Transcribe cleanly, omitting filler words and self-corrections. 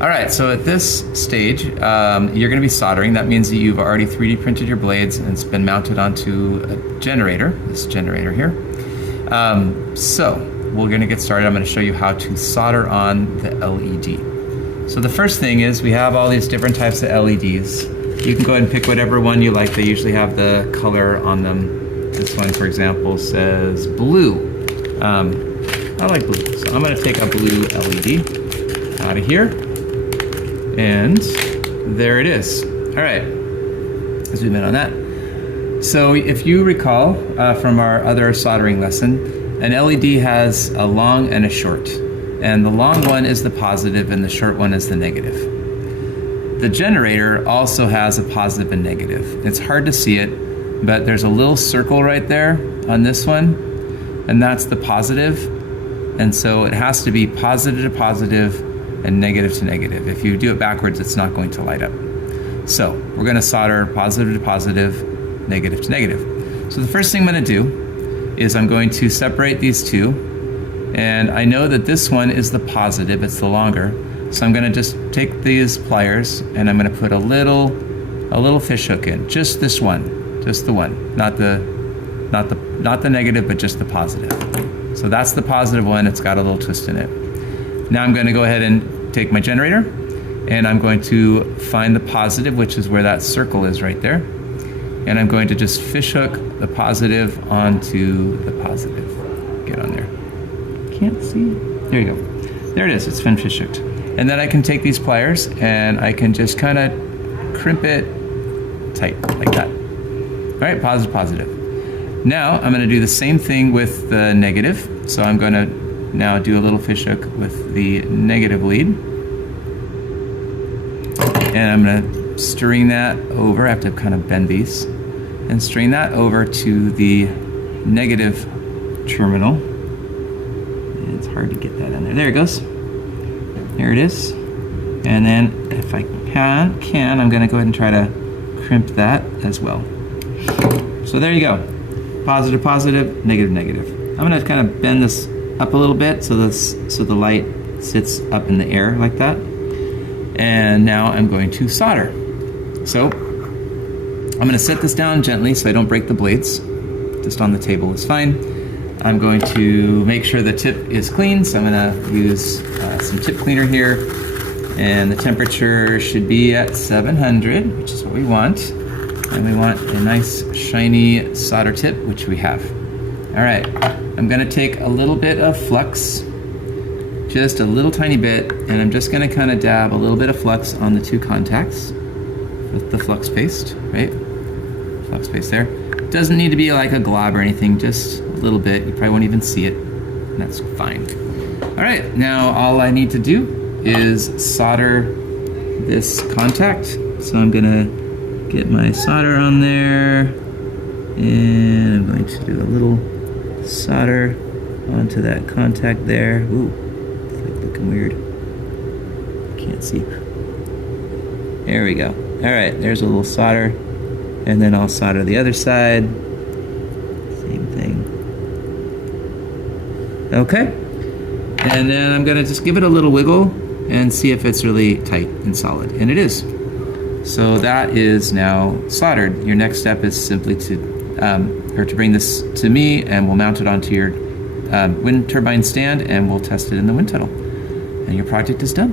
All right, so at this stage, you're going to be soldering. That means that you've already 3D printed your blades and it's been mounted onto a generator, this generator here. So we're going to get started. I'm going to show you how to solder on the LED. So the first thing is we have all these different types of LEDs. You can go ahead and pick whatever one you like. They usually have the color on them. This one, for example, says blue. I like blue, so I'm going to take a blue LED out of here. And there it is. All right, zoom in on that. So if you recall from our other soldering lesson, an LED has a long and a short. And the long one is the positive and the short one is the negative. The generator also has a positive and negative. It's hard to see it, but there's a little circle right there on this one, and that's the positive. And so it has to be positive to positive and negative to negative. If you do it backwards, it's not going to light up. So we're going to solder positive to positive, negative to negative. So the first thing I'm going to do is I'm going to separate these two. And I know that this one is the positive, it's the longer. So I'm going to just take these pliers and I'm going to put a little fish hook in. Just this one, just the one, not the negative, but just the positive. So that's the positive one. It's got a little twist in it. Now I'm going to go ahead and take my generator and I'm going to find the positive, which is where that circle is right there. And I'm going to just fish hook the positive onto the positive. Get on there. Can't see it. There you go. There it is. It's been fish hooked. And then I can take these pliers and I can just kind of crimp it tight like that. All right, positive, positive. Now I'm going to do the same thing with the negative. So I'm going to now do a little fish hook with the negative lead. And I'm going to string that over. I have to kind of bend these. And string that over to the negative terminal. And it's hard to get that in there. There it goes. There it is. And then if I can, I'm going to go ahead and try to crimp that as well. So there you go. Positive, positive, negative, negative. I'm going to kind of bend this up a little bit so the light sits up in the air like that. And now I'm going to solder. So I'm going to set this down gently so I don't break the blades. Just on the table is fine. I'm going to make sure the tip is clean, so I'm going to use some tip cleaner here. And the temperature should be at 700, which is what we want. And we want a nice shiny solder tip, which we have. All right, I'm going to take a little bit of flux, just a little tiny bit, and I'm just going to kind of dab a little bit of flux on the two contacts with the flux paste, right? Flux paste there. Doesn't need to be like a glob or anything, just a little bit. You probably won't even see it, and that's fine. All right, now all I need to do is solder this contact. So I'm gonna get my solder on there, and I'm going to do a little solder onto that contact there. Ooh, it's like looking weird. Can't see. There we go. All right, there's a little solder. And then I'll solder the other side. Same thing. Okay. And then I'm gonna just give it a little wiggle and see if it's really tight and solid. And it is. So that is now soldered. Your next step is simply to bring this to me, and we'll mount it onto your wind turbine stand, and we'll test it in the wind tunnel. And your project is done.